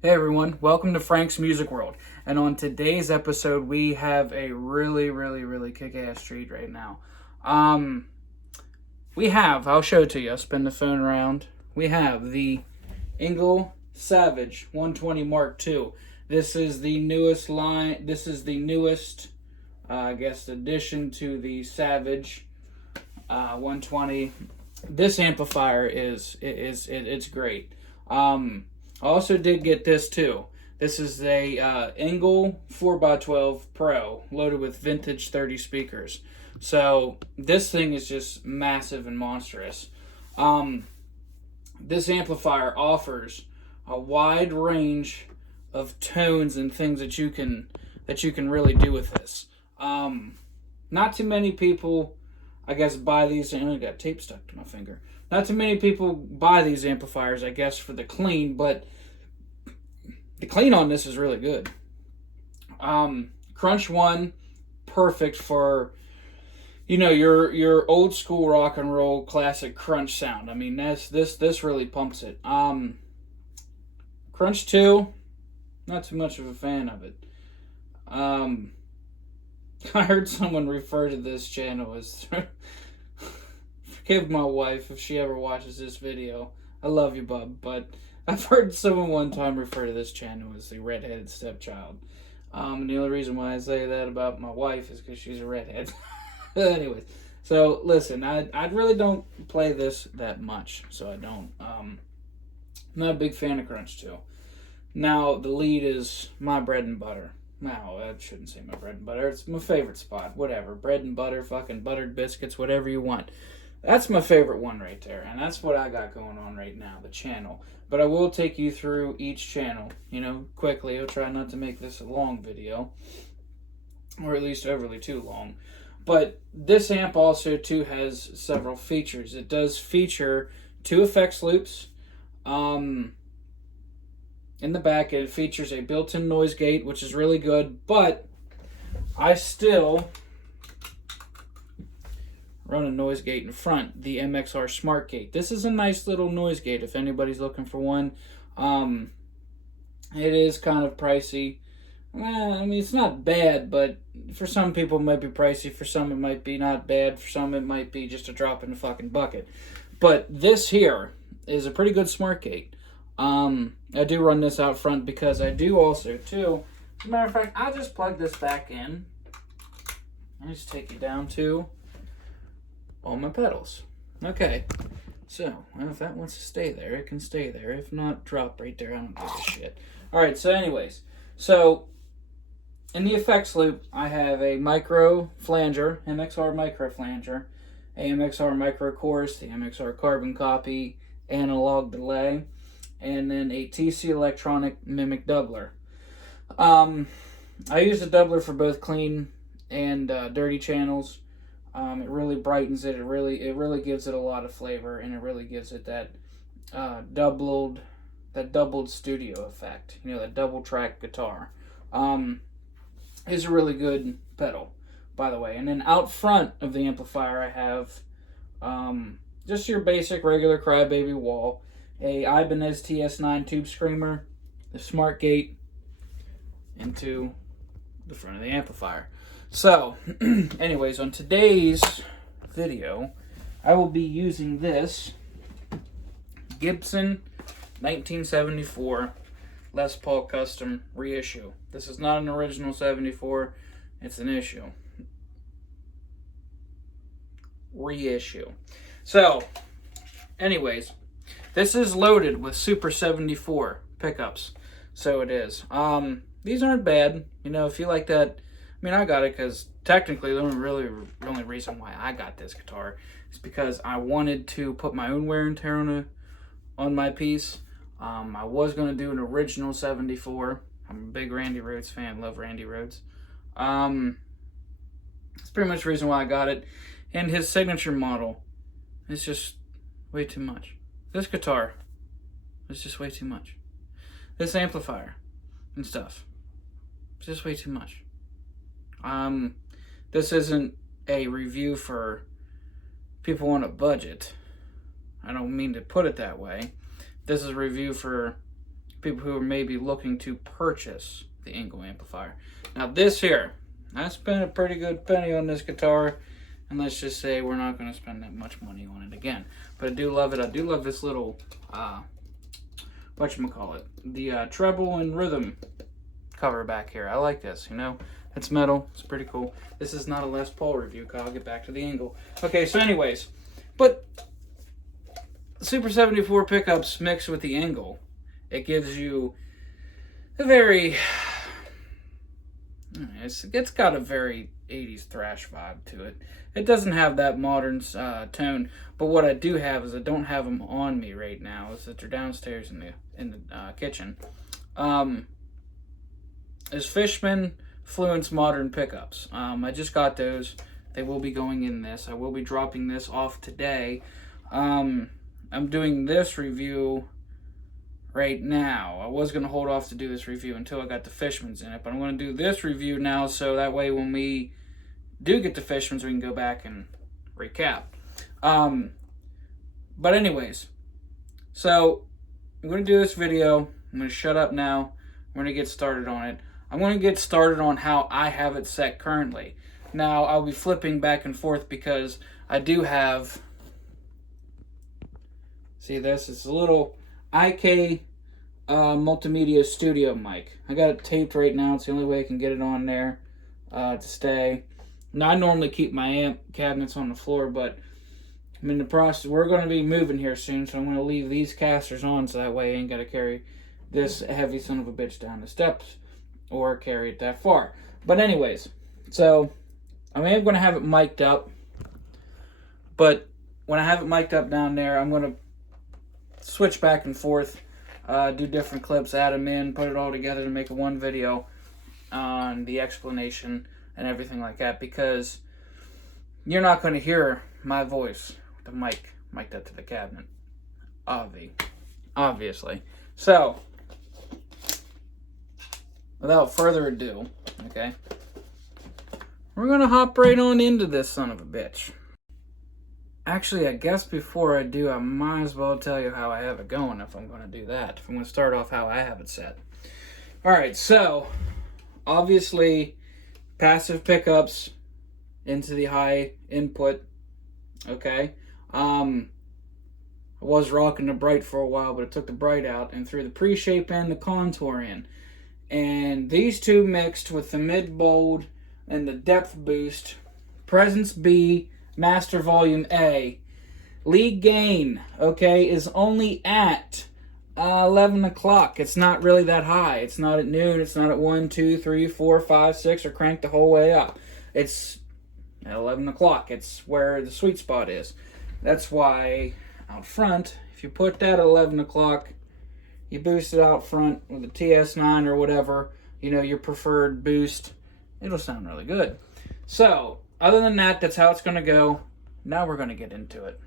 Hey everyone, welcome to Frank's Music World. And on today's episode, we have a really kick-ass treat right now. I'll show it to you, I'll spin the phone around. We have the Engl Savage 120 Mark II. This is the newest line, addition to the Savage 120. This amplifier it's great. I also did get this too. This is a Engl 4x12 Pro loaded with vintage 30 speakers. So this thing is just massive and monstrous. This amplifier offers a wide range of tones and things that you can really do with this. Not too many people, I guess, buy these. I only got tape stuck to my finger. Not too many people buy these amplifiers, I guess, for the clean, but the clean on this is really good. Crunch 1, perfect for, your old school rock and roll classic crunch sound. I mean, this really pumps it. Crunch 2, not too much of a fan of it. I heard someone refer to this channel as forgive my wife if she ever watches this video. I love you, bub, but I've heard someone one time refer to this channel as the redheaded stepchild. And the only reason why I say that about my wife is because she's a redhead. Anyways, so listen, I really don't play this that much, so I don't. I'm not a big fan of Crunch 2. Now, the lead is my bread and butter. No, I shouldn't say my bread and butter. It's my favorite spot. Whatever. Bread and butter, fucking buttered biscuits, whatever you want. That's my favorite one right there. And that's what I got going on right now, the channel. But I will take you through each channel, quickly. I'll try not to make this a long video. Or at least overly too long. But this amp also, too, has several features. It does feature 2 effects loops. In the back, it features a built-in noise gate, which is really good, but I still run a noise gate in front, the MXR Smart Gate. This is a nice little noise gate if anybody's looking for one. It is kind of pricey. I mean, it's not bad, but for some people it might be pricey, for some it might be not bad, for some it might be just a drop in the fucking bucket. But this here is a pretty good Smart Gate. I do run this out front because I do also, too, as a matter of fact, I'll just plug this back in. I'll just take you down to all my pedals. Okay, so, if that wants to stay there, it can stay there. If not, drop right there. I don't give a shit. Alright, so anyways, so, in the effects loop, I have a Micro Flanger, MXR Micro Flanger, a MXR Micro Chorus, the MXR Carbon Copy, analog delay, and then a TC Electronic Mimiq doubler. I use a doubler for both clean and dirty channels. It really brightens it. It really gives it a lot of flavor, and it really gives it that doubled studio effect. That double track guitar. Is a really good pedal, by the way. And then out front of the amplifier, I have just your basic regular Crybaby Wah, a Ibanez TS9 tube screamer, the Smart Gate, into the front of the amplifier. So, anyways, on today's video, I will be using this Gibson 1974 Les Paul Custom reissue. This is not an original 74, it's an issue. Reissue. So, anyways, this is loaded with Super 74 pickups. So it is. These aren't bad. If you like that, I got it because technically the only reason why I got this guitar is because I wanted to put my own wear and tear on my piece. I was going to do an original 74. I'm a big Randy Rhoads fan. Love Randy Rhoads. That's pretty much the reason why I got it. And his signature model is just way too much. This guitar is just way too much. This amplifier and stuff, it's just way too much. This isn't a review for people on a budget. I don't mean to put it that way. This is a review for people who are maybe looking to purchase the Engl amplifier. Now this here, I spent a pretty good penny on this guitar, and let's just say we're not going to spend that much money on it again. But I do love it. I do love this little, whatchamacallit, the treble and rhythm cover back here. I like this, you know. It's metal. It's pretty cool. This is not a Les Paul review, because I'll get back to the Engl. Okay, so anyways, but Super 74 pickups mixed with the Engl, it gives you a very, it's got a very 80s thrash vibe to it. It doesn't have that modern tone, but what I do have is I don't have them on me right now. Is that they're downstairs in the kitchen. Is Fishman Fluence modern pickups. I just got those. They will be going in this. I will be dropping this off today. I'm doing this review right now. I was going to hold off to do this review until I got the Fishmans in it, but I'm going to do this review now, so that way when we do get the Fishmans, we can go back and recap. But anyways, so I'm going to do this video. I'm going to shut up now. We're going to get started on it. I'm going to get started on how I have it set currently. Now, I'll be flipping back and forth because I do have, see this? It's a little IK Multimedia Studio Mic. I got it taped right now. It's the only way I can get it on there to stay. Now, I normally keep my amp cabinets on the floor, but I'm in the process. We're going to be moving here soon, so I'm going to leave these casters on so that way I ain't got to carry this heavy son of a bitch down the steps or carry it that far. But anyways, so I am going to have it mic'd up, but when I have it mic'd up down there, I'm going to switch back and forth, do different clips, add them in, put it all together to make a one video on the explanation and everything like that, because you're not going to hear my voice with the mic mic'd up to the cabinet, obviously. So, without further ado, okay, we're going to hop right on into this son of a bitch. Actually, I guess before I do, I might as well tell you how I have it going if I'm going to do that. If I'm going to start off how I have it set. Alright, so, obviously, passive pickups into the high input, okay. I was rocking the bright for a while, but I took the bright out and threw the pre-shape in, the contour in. And these two mixed with the mid-bold and the depth boost, Presence B, Master Volume A, lead gain, okay, is only at 11 o'clock. It's not really that high. It's not at noon. It's not at 1, 2, 3, 4, 5, 6, or cranked the whole way up. It's at 11 o'clock. It's where the sweet spot is. That's why out front, if you put that at 11 o'clock, you boost it out front with a TS9 or whatever, you know, your preferred boost, it'll sound really good. So, other than that, that's how it's going to go. Now we're going to get into it.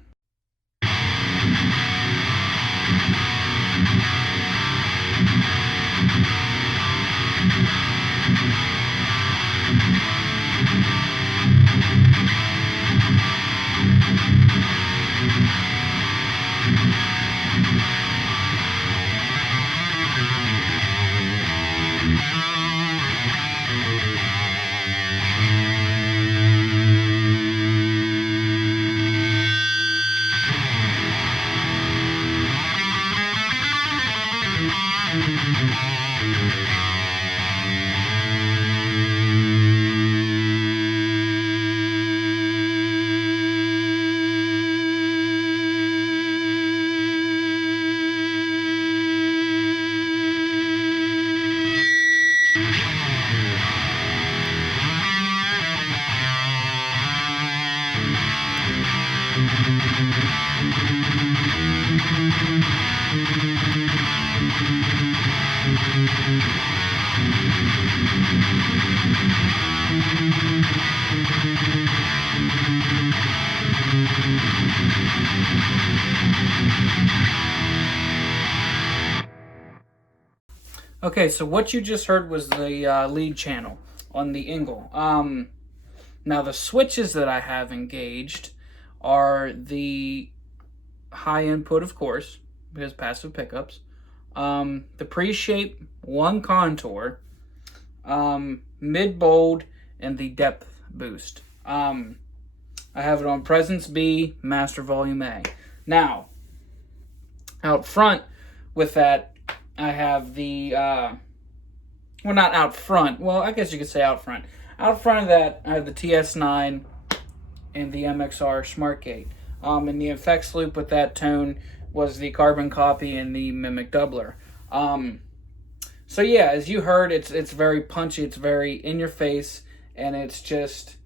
Okay, so what you just heard was the lead channel on the Engl. Now the switches that I have engaged are the high input, of course, because passive pickups. the pre-shape, one contour, mid-bold, and the depth boost. I have it on Presence B, Master Volume A. Now, out front with that, I have the, well, not out front. Well, I guess you could say out front. Out front of that, I have the TS9 and the MXR Smart Gate. And the effects loop with that tone was the carbon copy and the Mimiq doubler. So yeah, as you heard, it's very punchy, it's very in your face, and it's just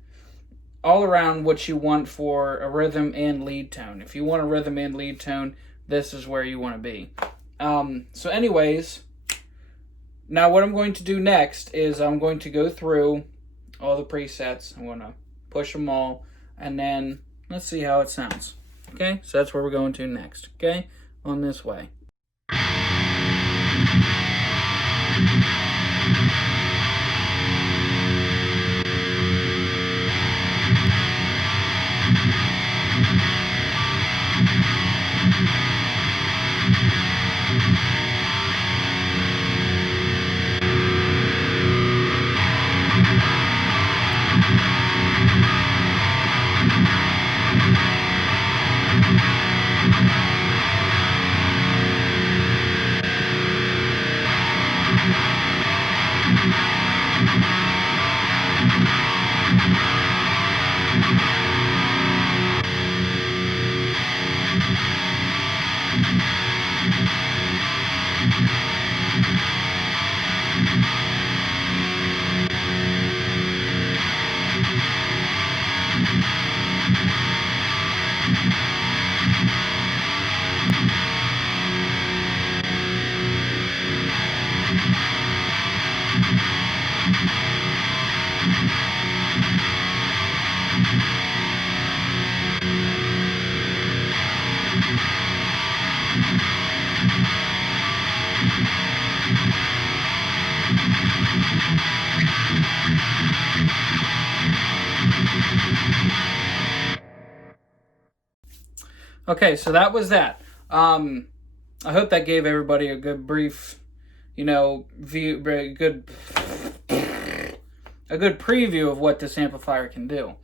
all around what you want for a rhythm and lead tone. If you want a rhythm and lead tone, this is where you want to be. So anyways, now what I'm going to do next is I'm going to go through all the presets. I'm going to push them all, and then let's see how it sounds. Okay, so that's where we're going to next. Okay, on this way. Okay, so that was that. I hope that gave everybody a good brief, view, a good preview of what this amplifier can do.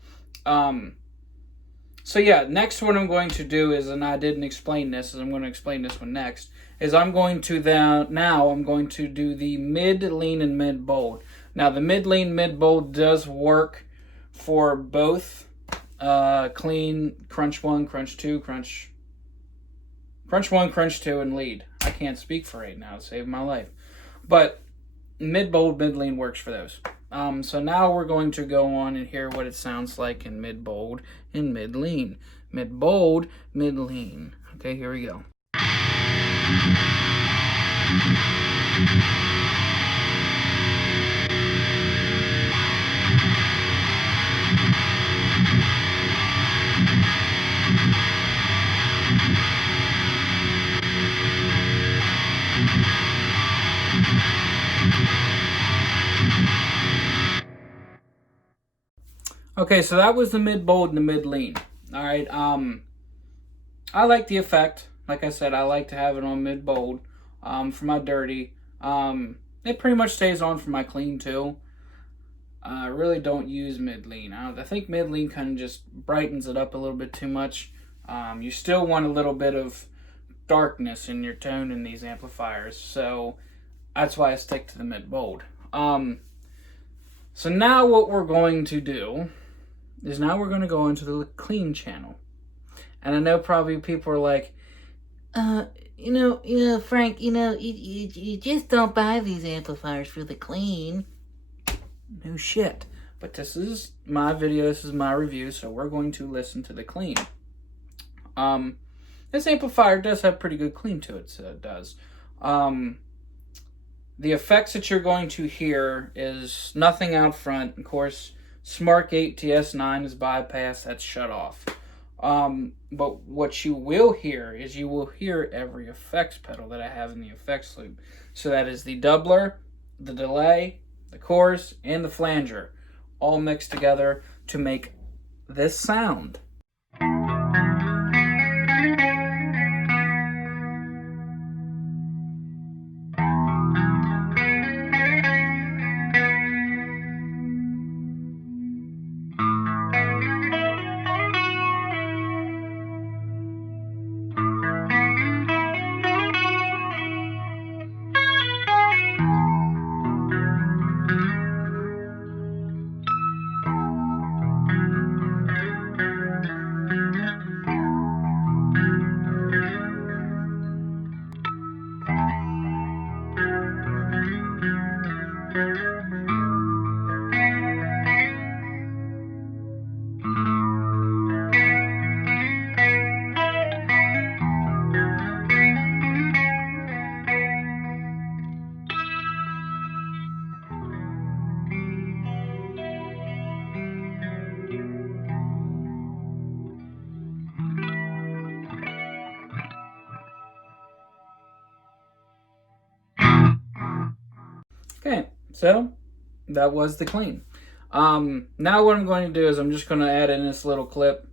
So yeah, next what I'm going to do is, and I didn't explain this, I'm going to explain this one next, is I'm going to do the mid, lean, and mid bold. Now the mid, lean, mid bold does work for both clean, crunch 1, crunch 2, crunch 1, crunch 2, and lead. I can't speak for right now, it saved my life. But mid bold, mid lean works for those. So now we're going to go on and hear what it sounds like in mid bold and mid lean. Mid bold, mid lean. Okay, here we go. Okay, so that was the mid bold and the mid lean. All right, I like the effect. Like I said, I like to have it on mid bold for my dirty. It pretty much stays on for my clean too. I really don't use mid lean. I think mid lean kind of just brightens it up a little bit too much. You still want a little bit of darkness in your tone in these amplifiers, so that's why I stick to the mid bold. So now what we're going to do is now we're going to go into the clean channel. And I know probably people are like, Frank, you just don't buy these amplifiers for the clean. No shit. But this is my video, this is my review, so we're going to listen to the clean. This amplifier does have pretty good clean to it, so it does. The effects that you're going to hear is nothing out front. Of course, Smart Gate TS9 is bypassed, that's shut off. But what you will hear is you will hear every effects pedal that I have in the effects loop. So that is the doubler, the delay, the chorus, and the flanger, all mixed together to make this sound. Okay, so that was the clean. Now what I'm going to do is I'm just going to add in this little clip.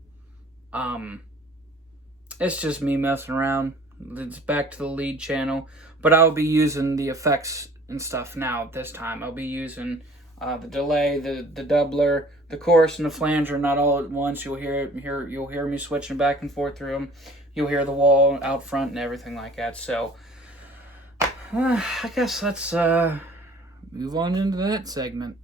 It's just me messing around. It's back to the lead channel, but I'll be using the effects and stuff now. This time I'll be using the delay, the doubler, the chorus, and the flanger, not all at once. You'll hear me switching back and forth through them. You'll hear the wall out front and everything like that. So I guess let's move on into that segment.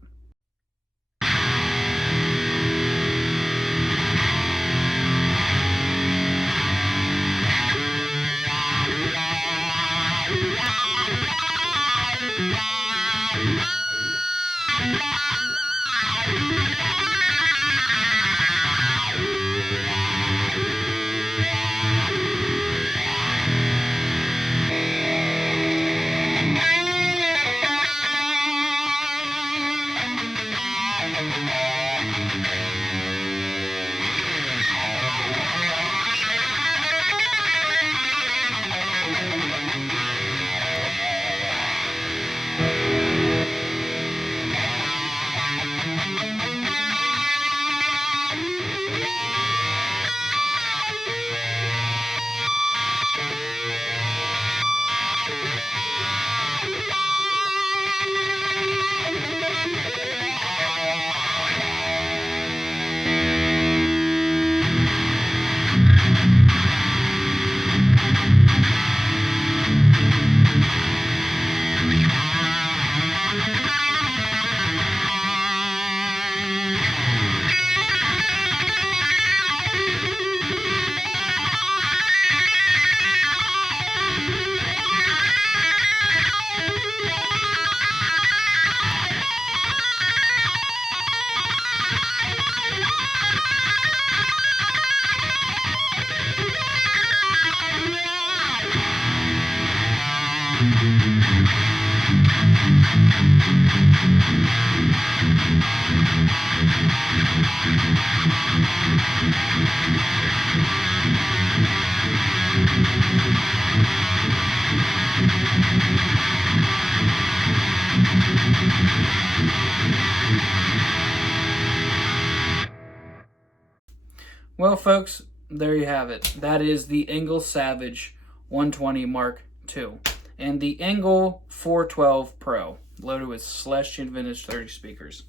Well, folks, there you have it. That is the Engl Savage 120 Mark II and the Engl 412 Pro, loaded with celestial vintage 30 speakers.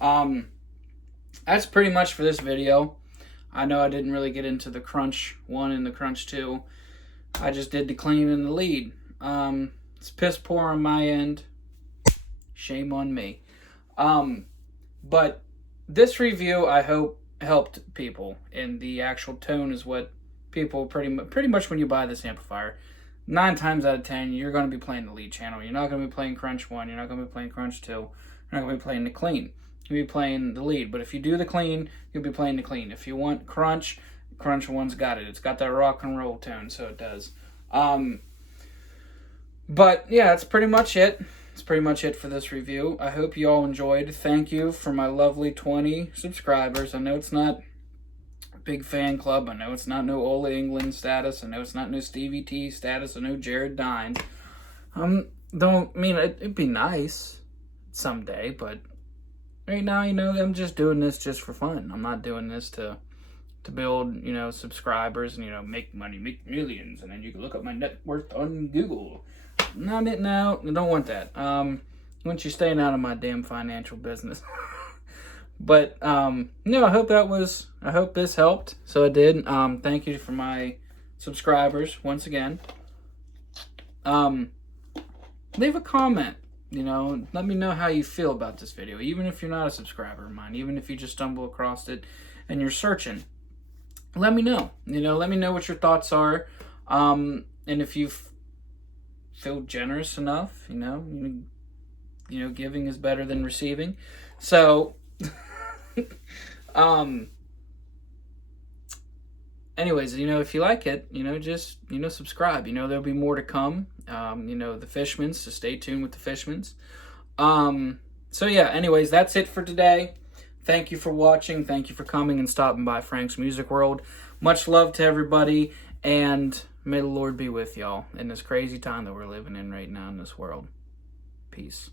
That's pretty much for this video. I know I didn't really get into the Crunch 1 and the Crunch 2. I just did the clean and the lead. It's piss poor on my end. Shame on me. But this review, I hope, helped people, and the actual tone is what people pretty much when you buy this amplifier, 9 times out of 10 you're going to be playing the lead channel. You're not going to be playing Crunch 1, you're not going to be playing Crunch 2, you're not going to be playing the clean. You'll be playing the lead. But if you do the clean, you'll be playing the clean. If you want Crunch 1's got it. It's got that rock and roll tone, so it does. But yeah, that's pretty much it. That's pretty much it for this review. I hope you all enjoyed. Thank you for my lovely 20 subscribers. I know it's not a big fan club. I know it's not no Ola England status. I know it's not no Stevie T status. I know Jared Dine. It'd be nice someday, but right now, I'm just doing this just for fun. I'm not doing this to build, subscribers and, make money, make millions, and then you can look up my net worth on Google. Not it now. I don't want that. Once you're staying out of my damn financial business. But, I hope this helped. So it did. Thank you for my subscribers once again. Leave a comment. Let me know how you feel about this video. Even if you're not a subscriber of mine. Even if you just stumble across it and you're searching. Let me know. Let me know what your thoughts are. And if you feel generous enough, giving is better than receiving. So, anyways, if you like it, just, subscribe. There'll be more to come. The Fishmans, so stay tuned with the Fishmans. So yeah, anyways, that's it for today. Thank you for watching. Thank you for coming and stopping by Frank's Music World. Much love to everybody, and may the Lord be with y'all in this crazy time that we're living in right now in this world. Peace.